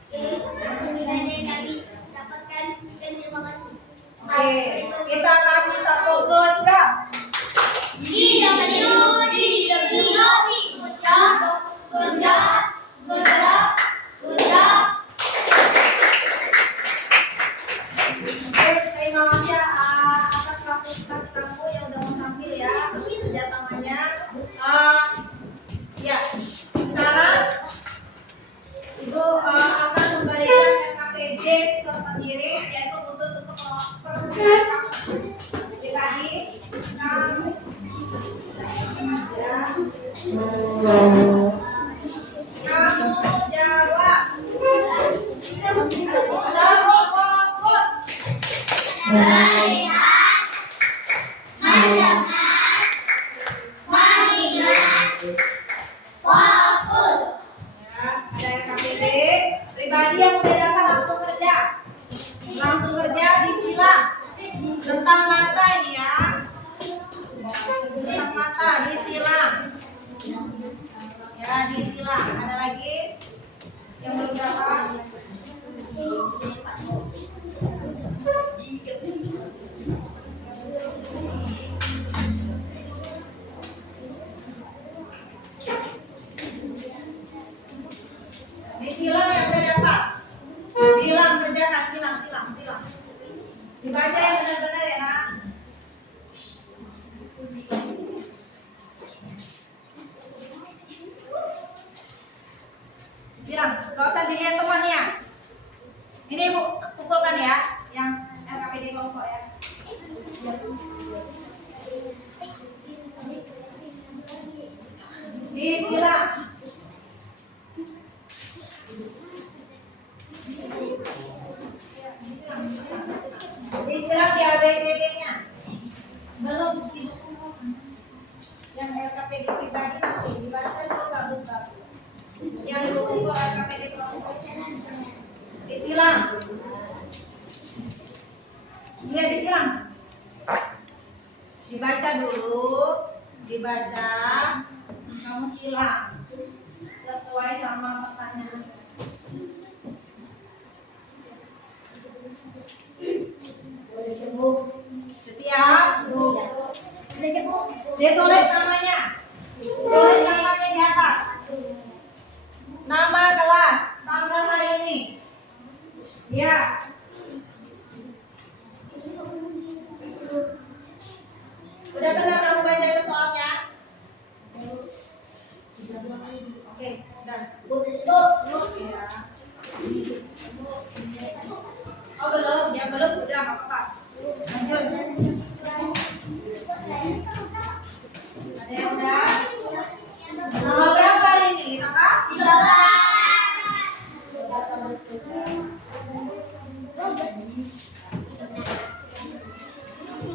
Sekian yang kami dapatkan. Sekian, terima kasih. Oke, kita kasih tepuk gocap. Terima kasih atas kapasitas kamu yang udah mau tampil ya kerjasamanya. Ya, sekarang Ibu akan memberikan KTJ tersendiri yaitu khusus untuk perempuan tadi. Ya. silang. Ada lagi yang belum dapat? Ini silang yang udah dapat. Silang, kerjakan silang. Dibaca yang benar-benar ya nak. Silang, gak usah dilihat temannya. Ini ibu kumpulkan ya, yang RKPD kelompok ya. Disilang. Disilang di ABCD-nya. Belum di buku. Yang RKPD pribadi nanti dibaca itu bagus-bagus. Yang di buku RKPD kelompok. Disilang. Iya disilang. Dibaca dulu, dibaca, kamu silang sesuai sama pertanyaan. Boleh sembuh. Siap? Dia tulis namanya. Tulis namanya di atas. Nama kelas, tanggal hari ini. Ya. Udah benar kamu baca itu soalnya? Oke, udah. Ya. Oh belum, yang belum udah apa-apa. Lanjut. Ada yang udah? Nama berapa hari ini? Nama? 13 Agustus.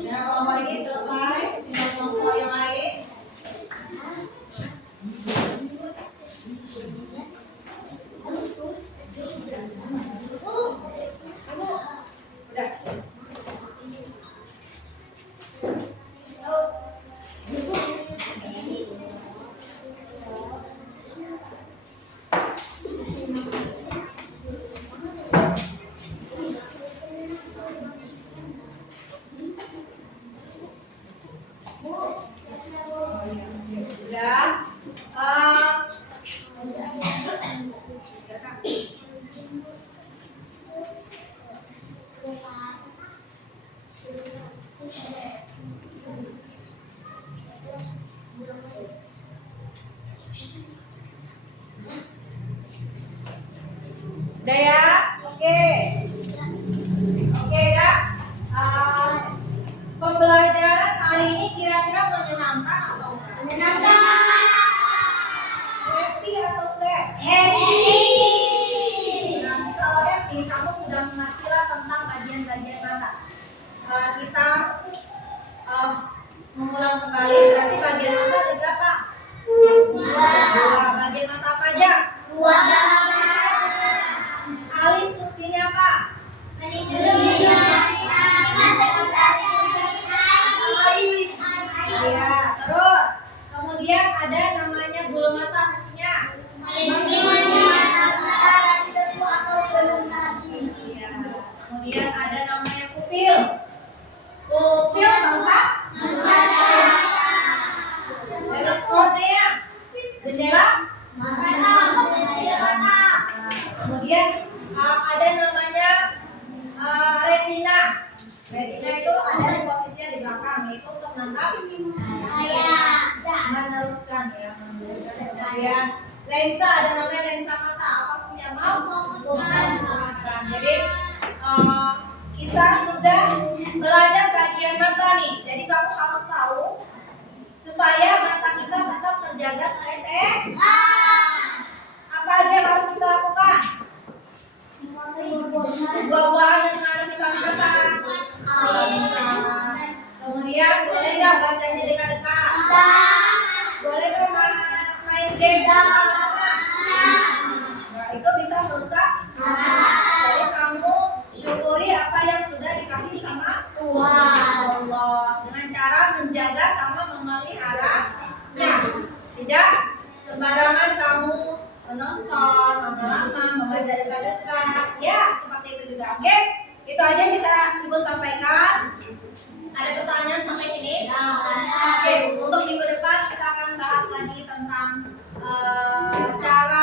Ya, kalau ini selesai, tinggal kelompok yang lain. Udah. Udah ya? Oke. Oke ya? Pembelajaran hari ini kira-kira menyenangkan atau enggak? Menyenangkan. Happy atau sad? Happy. Nanti kalau happy, kamu sudah mengerti lah tentang bagian-bagian mata. Kita mengulang kembali, berarti bagian mata ada berapa? Dua. Bagian mata apa aja? Dua. Alis fungsinya apa? Melindungi mata kita. Iya, terus kemudian ada namanya bulu mata fungsinya. Melindungi mata dari debu atau pigmentasi. Iya. Kemudian ada namanya pupil. Pupil tempat ada kornea. Jendela. Kemudian ada namanya retina. Retina itu ada di posisinya di belakang, yaitu untuk menangkap meneruskan ya, meneruskan cahaya. Lensa ada namanya lensa mata. Apa fungsinya mau? Meneruskan. Jadi kita sudah belajar bagian mata nih. Jadi kamu harus tahu supaya mata kita tetap terjaga sehat. Apa aja yang harus kita lakukan? Buah-buahan yang mengandung vitamin A. Kemudian boleh nggak bacanya dekat-dekat? Boleh nggak main game? Nah, itu bisa merusak. Jadi kamu syukuri apa yang sudah dikasih sama Allah dengan cara menjaga sama memeliharanya. Tidak sembarangan kamu menonton, lama-lama, membaca dekat-dekat, ya seperti itu juga. Oke, itu aja bisa Ibu sampaikan. Ada pertanyaan sampai sini? Oke, untuk minggu depan kita akan bahas lagi tentang cara